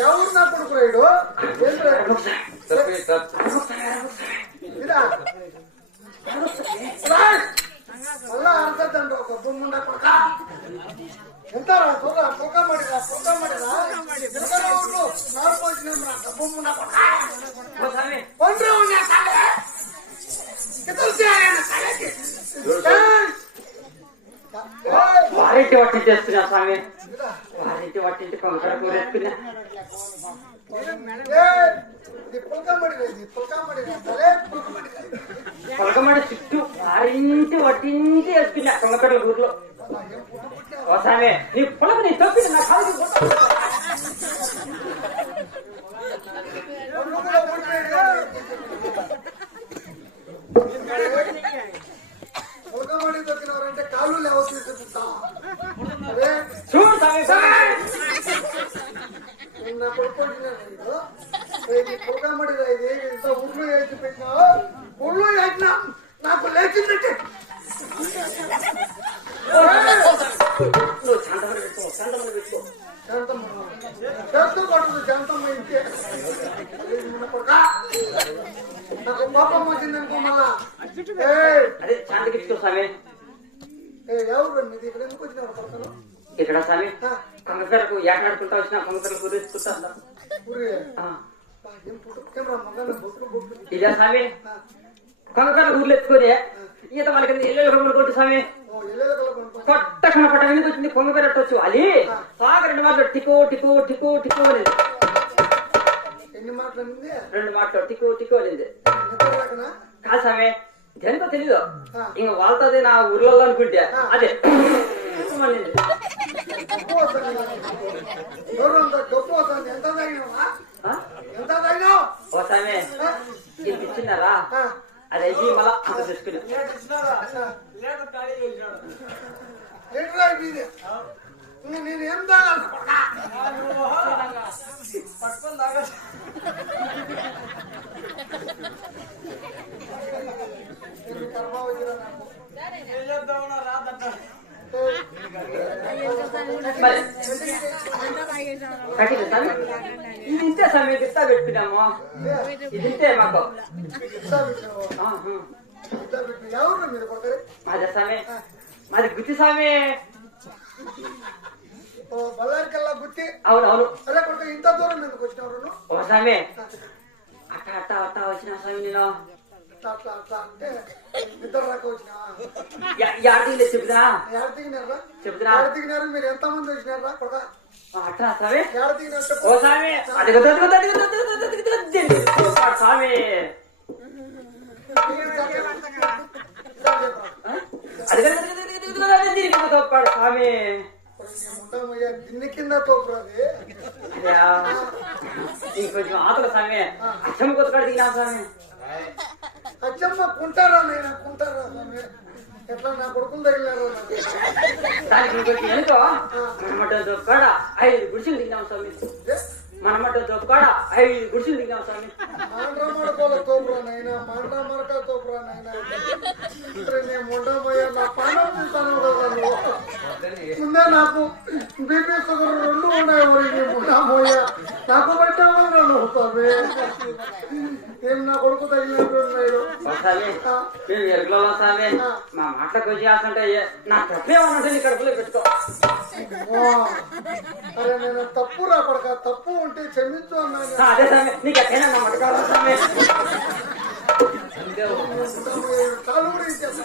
ಯಾವ మళ్ళా అర్థండి ఒక బొమ్ముండ కొడుక. ఎంత రా చూడ పుల్కమ్మడి రా పుల్కమ్మడి రా. ఎంత ఒట్టు నారు పోసిన బొమ్ముండ కొడుక. ఒండ్రు ఉన్న తలే ఇతరు చేయాలి తలకి ఏయ్! ఏయ్! వారింటి వట్టి చేస్తున్నా స్వామి. వారింటి! ఇది పొలకమడి చుట్టూ వారింటి వడ్డింటి వేసుకున్నా కొంకర ఊర్లో. ఓ నీ పొలక నీ తప్పి నా కాలు ఒండ్రుగా పుట్టాడు. పుల్కమ్మడి దొరికినవారంటే కాళ్ళు లేవ తీసుకుంటా అదే చూడు స్వామి స్వామి. నిన్న కొడుకుంటున్నాను ఇది పుల్కమ్మడి రా, ఇది ఇంత ఉర్లు వేసి పెట్టినావు ఉర్లు వేసినా నాకు లేచిందంటే నువ్వు శాంతమని పెట్టుకో శాంతమని పెట్టుకో చేస్తూ పడుతుంది శాంతమ్మ ఇంకే కోపం వచ్చింది అనుకో మళ్ళా అదే ఇచ్చుకో స్వామి ఎవరు మీది ఇక్కడ ఎందుకు వచ్చినారు పక్కన ఇక్కడ స్వామి ఏటాడుకుంటా వచ్చిన ఇదే స్వామి కొంగపెర ఊర్లో ఎత్తుకొని ఈత మనకి ఇల్లు రమ్మని కొట్టు స్వామి? ఎల్లెల కొట్ట కనపడ ఎందుకు వచ్చింది? కొంగపెర వచ్చి అది సాగ రెండు మాటలు టికో టికో టికో టికో అనేది. ఎన్ని మాటలు రెండు మాటలు టికో టికో అనేది. కాదు స్వామి ఇదెంతో తెలీదు. ఇంక వాళ్ళతోది నా ఊర్లో అనుకుంటే అదే. ఎంత తాగినావా? ఎంత తాగినావు? ఓ స్వామి అది అయ్యి మళ్ళా అంత నేను కర్మ వచ్చిన నాకు ఇది ఇంతే స్వామి ఇస్తా పెట్టినాము ఇది ఇంతే మాకు పెట్టిన ఎవరు మీరు మాది స్వామి మాది గుత్తి స్వామి ఓ గుత్తి అవును అవును అరే కొడుకు ఇంత దూరం ఎందుకు వచ్చినావు ఓ స్వామి అట్ట అట్ట అట్ట వచ్చిన స్వామి నేను అట్లా అట్లా అట్లా అంటే ఇద్దరు రాక వచ్చినావా యాడికి చెప్తున్నా ఏడ దిగినారా చెప్తున్నా ఏడ దిగినారు మీరు ఎంత మంది వచ్చినారా కొడక అట్ట స్వామి ఏడ దిగినారు ఓ స్వామి అది గొద్దు, అది గొద్దు, అది గొద్దు, అది గొద్దు, అది గొద్దు, అది గొద్దు. ఓ స్వామి ఆ? అది గొద్దు, అది గొద్దు, అది గొద్దు, అది గొద్దు, అది గొద్దు, ఓ స్వామి ఉంటామయ్యా దిన్ని కింద తోపురాది అయ్యా, ఇంకొంచెం ఆతల స్వామి అచ్చమ్మ కొత్త కాడ దిగినా స్వామి అచ్చమ్మ కుంటారా నేను? కుంటారా ఎట్లా నా కొడుకులు ఇంకొంచెం వెనుకో మనమట దొక్కాడ ఐదు గుడిసెలు స్వామి? మనమట దొక్కాడ ఐదు గుడిసెలు దిగినాం స్వామి. మాండ్రా మడకోల తోపురా నాయనా మాండ్రా మడక తోపురా ఇప్పుడు నేను ఉండబోయా నా పానం చూస్తాను. ముందే నాకు బీపీ షుగర్ రెండు ఉన్నాయి మరి నేను ఉండబోయా నాకు పెట్టావు నువ్వు స్వామి? నా కొడుకు తగిలినట్టు ఉన్నాడు ఓ స్వామి మేము ఎరుకులో స్వామి మా మాటలకు వచ్చి చేస్తుంటే నా తప్పేమన్నా నీ కడుపులో పెట్టుకో. అరే నేను తప్పు రా పడక. తప్పు ఉంటే క్షమించు అన్నాను అదే నీకు ఎక్కడైనా మా మట కావాలా స్వామి కాలు కూడా ఇచ్చేస్తా.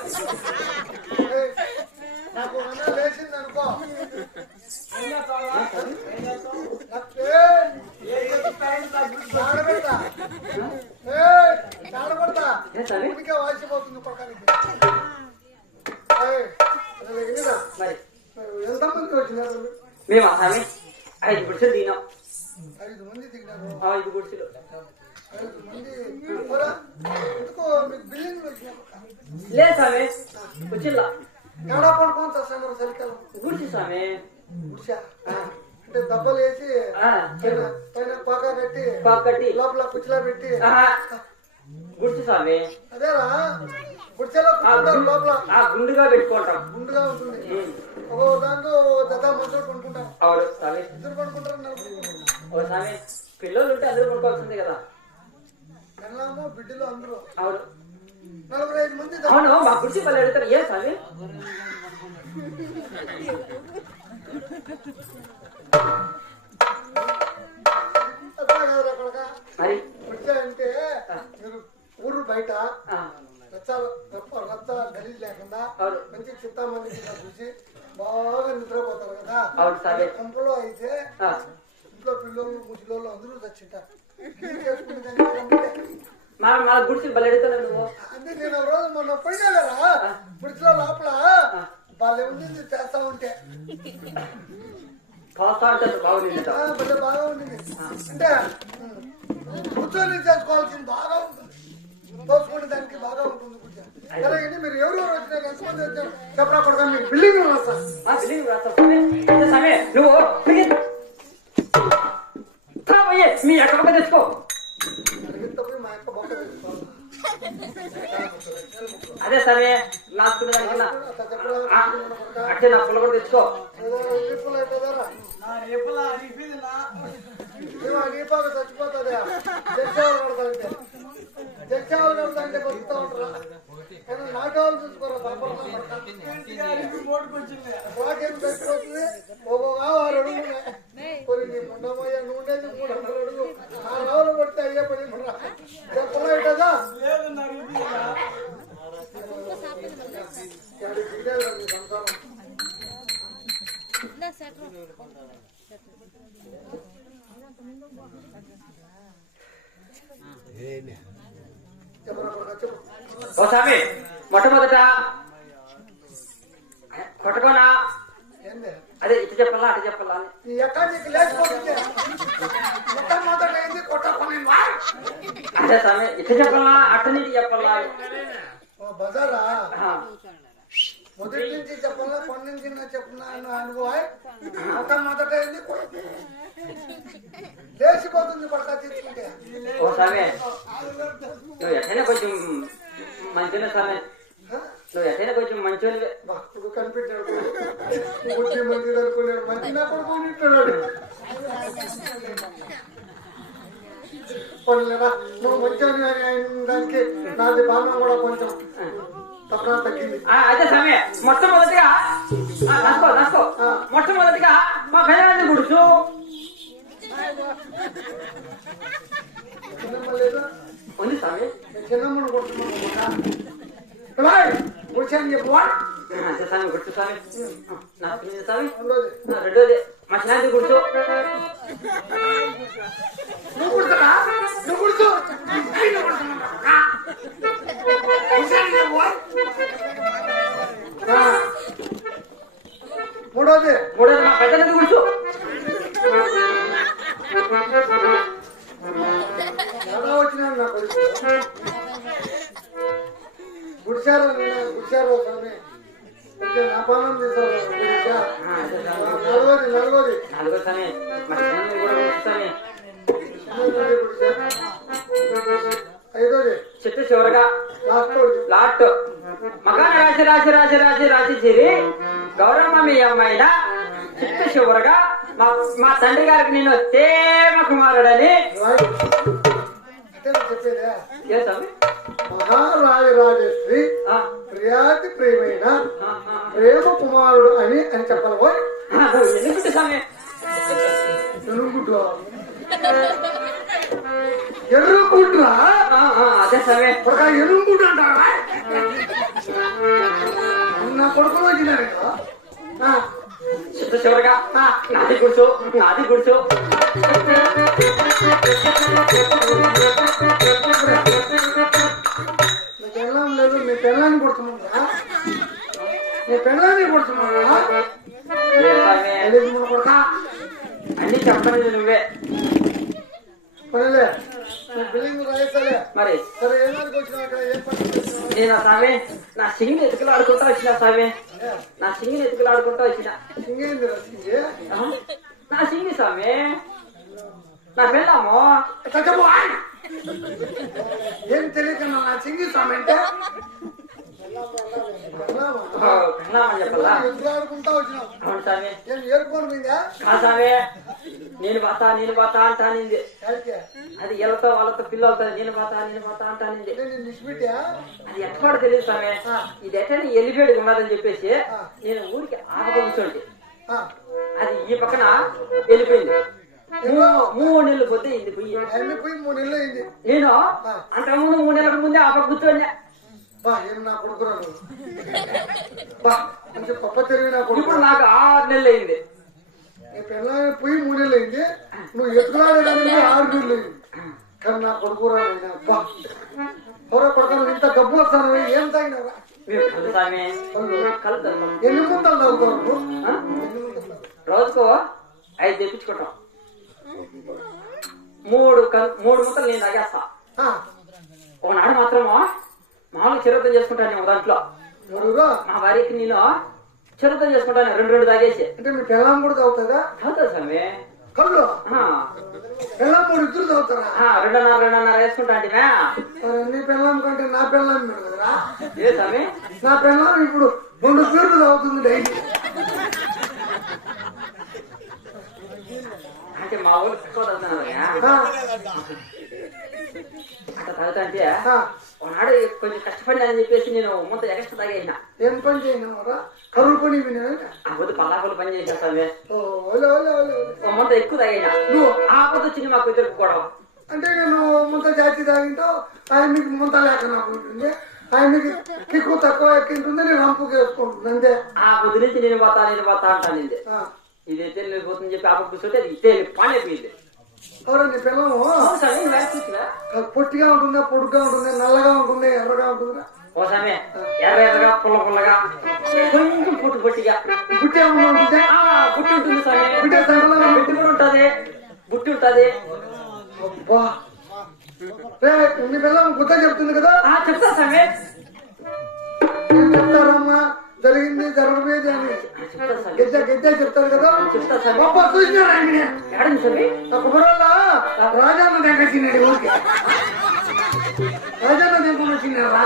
ఏయ్, నాకు లేచింది అనుకో ఆడబెడతా ఏయ్, ఆడబెడతా ఏ స్వామి ఉనికి వాసిపోతుంది పక్కనికి ఏయ్, అసలు ఎన్నిరా? మరి ఎంతమంది వచ్చినారు మేము స్వామి ఐదు గుడిసెలు దిగినాం ఐదు మంది దిగినారు ఆ, ఐదు గుడిసెలు ఐదు మంది పోరా? లేదు స్వామి కుర్చీలో. ఎడా పడుకొని చేస్తాను చలికాలం గుడిచి స్వామి ఉషా అంటే దెబ్బలు వేసి పైన పాక పెట్టి పక్కటి లోపల కుచ్చిలా పెట్టి. గుడిచి స్వామి అదేరా? గుడిచెలో లోపల. ఆ గుండుగా పెట్టుకుంటాం. గుండుగా ఉంటుంది. ఒక దాంట్లో జత మంచోడు కొనుక్కుంటారు అవును స్వామి ఇద్దరు కొనుక్కుంటారు. ఓ స్వామి పిల్లలు ఉంటే అందరూ కొనుక్కోవాల్సిందే కదా. పెళ్ళాము బిడ్డలు అందరూ. అవును. అవును మా గుడిచి పళ్ళు అడుగుతారు. ఏ స్వామి. మరి? అంటే మీరు ఊరు బయట ఆ, రచ్చ రప్ప రచ్చ గలీజ్ లేకుండా మంచి చిత్తామంది చూసి బాగా నిద్రపోతారు కదా. కంపలో అయితే ఇంట్లో పిల్లలు ముసలోళ్ళు అందరూ చచ్చింటారు. ఇది చేసుకునే దానికి పంపితే. మా మా గుడిచి పళ్ళు అడుగుతాను నువ్వు. రోజు మొన్న పోయినా కదా బ్రిడ్జ్లో లోపల భలే ఉంది చేస్తా ఉంటే. భలే బాగా ఉండింది. అంటే కూర్చొని చేసుకోవాల్సింది బాగా ఉంటుంది. తోసుకునే దానికి బాగా ఉంటుంది అండి మీరు ఎవరెవరు వచ్చినారు ఎంతమంది వచ్చారు చెప్పరా కొడగా మీకు బిల్డింగ్ నువ్వు మీ అక్కడ తెచ్చుకో. అదే స్వామి నాకున్న దానికి నా- పుల్ల కూడా తెచ్చుకో. చచ్చిపోతుంది కడతాంటే బతుకుతా ఉంటారా? కానీ చూసుకోరా వాకేం చచ్చిపోతుంది ఒక్కొక్క ఆరు అడుగులు కొన్ని నీ ముండమయ్య నుండేది మూడు వందల అడుగు ఆ రావులు కొడితే అయ్యే పని మన చెప్పలా ఇటదా సంసారం చెప్పరా కొడుకా, చెప్పు ఓ స్వామి మొట్టమొదట కొట్టుకోనా ఏంది అదే ఇటు చెప్పాలా అటు చెప్పాలా అని. ఈ ఎక్కడ నీకు లేచిపోతుంది మొత్తం మొదట ఏంది కొట్టకొని వా. అదే స్వామి ఇటు చెప్పాలా అటు నీటి చెప్పాలా అని. ఓ బజారా ఆ, మొదటి నుంచి చెప్పాలా? కొన్ని నుంచి నా చెప్పినా అనుభవం మొత్తం మొదట ఏంది? కొట్టు. లేచిపోతుంది పడక తీసుకుంటే. ఓ నువ్వు కొంచెం మంచిగా? నువ్వు కొంచెం కనిపెట్టాడు. బుద్ధి మంది అనుకున్నాడు. మంచి నా కొడుకు పోనీలేరా, నువ్వు మంచిగా దానికి నాది బాగా కూడా కొంచెం. అయితే స్వామి మొట్టమొదటిగా రాసుకో రాసుకో. మొట్టమొదటిగా మా భయాన్ని గుడుచు. ఉంది స్వామి. చిన్నమ్మను కొడుతున్నాను కూర్చొని చెప్పు. వా. ఆ, అదే స్వామి గుర్తు స్వామి. నా స్వామి. రెండోది. మా చిన్నాది గుర్తు నువ్వు కుడతారా నువ్వు కుడుతూ ఆయన కుడుతున్నా మూడోది మూడోది మా పెద్దనది గుర్తు. ఎలా వచ్చినాడు నా కొడుకు. స్వామి. నలగోది నలగోది. నాలుగో స్వామి. ఐదోది. చెట్టు చివరగా లాస్టోది లాట్ మకాన రాసి రాసి రాసి రాసి రాసి చేరి గౌరమ్మ మీ అమ్మాయిన చిట్టు చివరగా మా మా తండ్రి గారికి నేను తేమ కుమారుడని. ఏ స్వామి? మహారాజరాజశ్రీ ప్రియాతి ఆ. ప్రేమ కుమారుడు అని అని చెప్పాలి పోయ్ ఆ, ఎందుకుంటే స్వామి? అదే స్వామి. ఎరుగుడ్డు అంటారా నా కొడుకులు వచ్చినారు కదా? చివరగా. ఆ, నాది కూర్చో నాది కూర్చో నీ పెళ్ళాం లేదు నీ పెళ్ళాన్ని కొడుతున్నారా? నీ పెళ్ళాన్ని కొడుక అన్ని చెప్పలేదు నువ్వే. రాయిస్తలే మరి? నేను స్వామి నా సింగిని ఎతుకులు ఆడుకుంటా వచ్చిన స్వామి నా సింగిని ఎతుకులు ఆడుకుంటా వచ్చిన? నా సింగి స్వామి నా పెళ్ళాము? ఏం తెలియక నా సింగి స్వామి అంటే? నేను పోతా నేను పోతా అంటానింది? అది ఎలతో వాళ్ళతో పిల్లలతో నేను పోతా నేను పోతా అంటానింది అది ఎక్కడ తెలియదు స్వామి ఇది ఎట్లా ఎలిఫేడ్ ఉన్నదని చెప్పేసి నేను ఊరికి ఆపక కూర్చోండి అది ఈ పక్కన వెళ్ళిపోయింది మూడు నెలలు పోతే ఇది పోయి మూడు నెలలు అయింది నేను అంతకుముందు మూడు నెలలకు ముందే ఆపక కూర్చోండి బా ఏం నా కొడుకురా నువ్వు బా కొంచెం పప్ప తిరిగి నా కొడుకు. ఇప్పుడు నాకు ఆరు నెలలు అయింది నీ పోయి మూడు నెలలు అయింది నువ్వు ఎత్తుకులాడేదానికి ఆరు నెలలు అయింది కానీ నా కొడుకురా నాయనా బా. ఎవరో కొడుకు నువ్వు ఇంత గబ్బు వస్తాను ఏం తాగినావా. ఎన్ని ముంతలు తాగుతావు? రోజుకు ఐదు తెప్పించుకుంటాం. మూడు మూడు ముక్కలు నేను తాగేస్తా. ఒకనాడు మాత్రము? మామూలు చిరుతం చేసుకుంటాను నేను దాంట్లో. ఎవరురా? మా భార్యకి నేను చిరుతం చేసుకుంటాను రెండు రెండు తాగేసి. అంటే మీ పిల్లం కూడా తాగుతుందా? తాగుతా స్వామి. కళ్ళు? ఆ, పిల్లం మూడు ఇద్దరు తాగుతారా? ఆ, రెండున్నర రెండున్నర వేసుకుంటా అంటే సరే, నీ కంటే కదరా? ఏ స్వామి? నా పిల్లం ఇప్పుడు రెండు పీర్లు తాగుతుంది డైలీ. అంటే మా తక్కువ తాగుతున్నాను తాగుతా అంటే ఒకనాడు కొంచెం కష్టపడినానని చెప్పేసి నేను మొత్తం ఎక్స్ట్రా తాగేసిన. ఏం పని చేయను కరువు పని పొద్దు పల్లాకులు పని చేసిన స్వామి. మొత్తం ఎక్కువ తాగేసిన. నువ్వు? ఆ పొద్దు వచ్చింది మాకు ఇద్దరు గొడవ అంటే నేను ముంత జాతి తాగింటావు ఆయన మీకు ముంత లేక నాకు ఉంటుంది. ఆయన మీకు కిక్కు తక్కువ ఎక్కింటుంది నేను రంపుకి వేసుకుంటుంది అంతే. ఆ నుంచి నేను పోతా నేను పోతా అంటాను ఇదైతే నేను పోతుందని చెప్పి ఆ పక్క కూర్చుంటే అది ఇస్తే పని అయిపోయింది ఎవరో నీ పిల్లము స్వామి నువ్వు వేరే కూర్చున్నా పొట్టిగా ఉంటుందా పొడుగ్గా ఉంటుంది నల్లగా ఉంటుంది ఎర్రగా ఉంటుందా? ఓ స్వామి ఎర్ర ఎర్రగా పుల్ల పుల్లగా. కొంచెం పుట్టు పొట్టిగా. బుట్టి ఏమన్నా ఉంటుందా? ఆ బుట్టి ఉంటుంది స్వామి బుట్టి సంగలా బుట్టి కూడా ఉంటది. బుట్టి ఉంటది. అబ్బా. రే నీ పిల్లం గుత్త చెప్తుంది కదా? చెప్తా స్వామి చెప్తారమ్మా? జరిగింది జరగబోయేది అని. గెజ్జ గెజ్జ చెప్తారు కదా. గొప్ప చూసినారు ఆయన రాజాన్న దగ్గర ఊరికి. రాజాన్న దగ్గర వచ్చినారా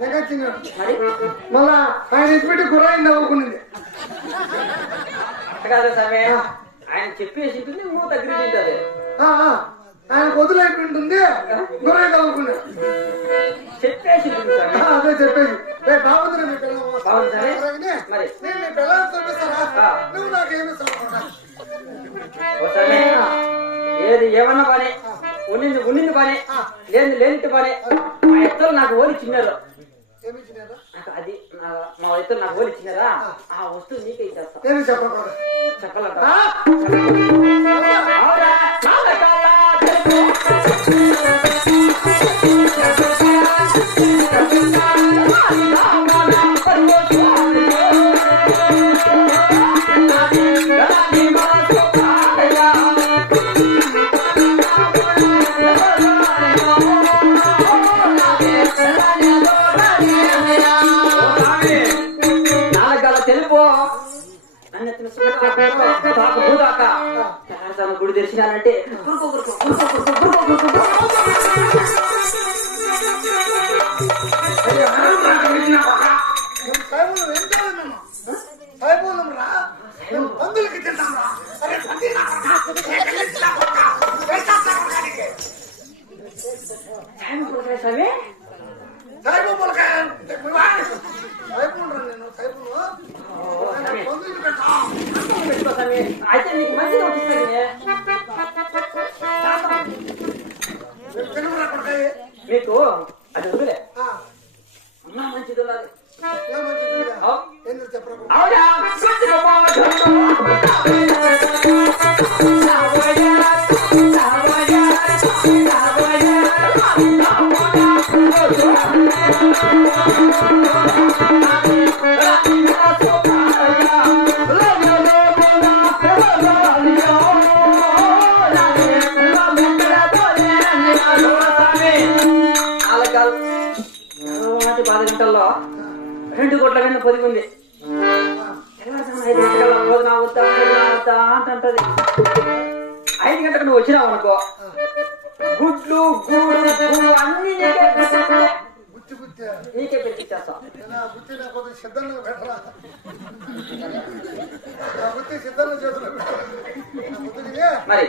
దగ్గర మళ్ళా ఆయన ఇచ్చిపెట్టి గుర్రాయిని నవ్వుకునింది. కాదు స్వామి ఆయన చెప్పేసి ఉంటుంది మూడు దగ్గర తింటది ఆ, ఆయన వదిలైపోయింటుంది గుర్రాయి నవ్వుకున్నాడు చెప్పేసి ఉంటుంది ఆ, స్వామి అదే చెప్పేసి. రే బాగుందిరా మీ పిల్లలు? బాగుంది మరి. నేను మీ పిల్లలు చూపిస్తారా ఆ. నువ్వు నాకేమి ఏది ఏమన్నా పని ఉన్నింది ఉన్నింది పని లేని లేనిటి పని. మా ఎత్తలు నాకు ఓలి చిన్నారు. నాకు అది మా ఎత్తలు నాకు ఓలి చిన్నారా ఆ. వస్తువు నీకే ఇచ్చేస్తా. ఏమి చెప్పకూడదు. చెప్పాలంట సుఖ భూదాక తెల్లారుజామున గుడి తెరిచినానంటే గురుకు గురుకు. మేము సాయిబులు ఏం చేయాలి మేము సాయిబులం రా మేము పందులకి తింటాం రా అరే పంది నా కొడుకా. ఎక్కడికి తిన్నా కొడుకా? వేసేస్తా కొడుకానికి. ఏం కొడుకురా స్వామి? సాయిబు మొలకాయ. సాయిబులు రా నేను సాయిబులు ఓ స్వామి, పందులకి పెట్టాం స్వామి. అయితే నీకు మంచిగా కొడుకాయి మీకు అది వదిలే అమ్మా మంచిది కొడుకా? అవునా? మంచిగా బాగా కళ్ళని పొదిగి ఉంది అంటది ఐదు గంటలకు నువ్వు వచ్చినావు అనుకో. గుడ్లు గూడు అన్ని మరి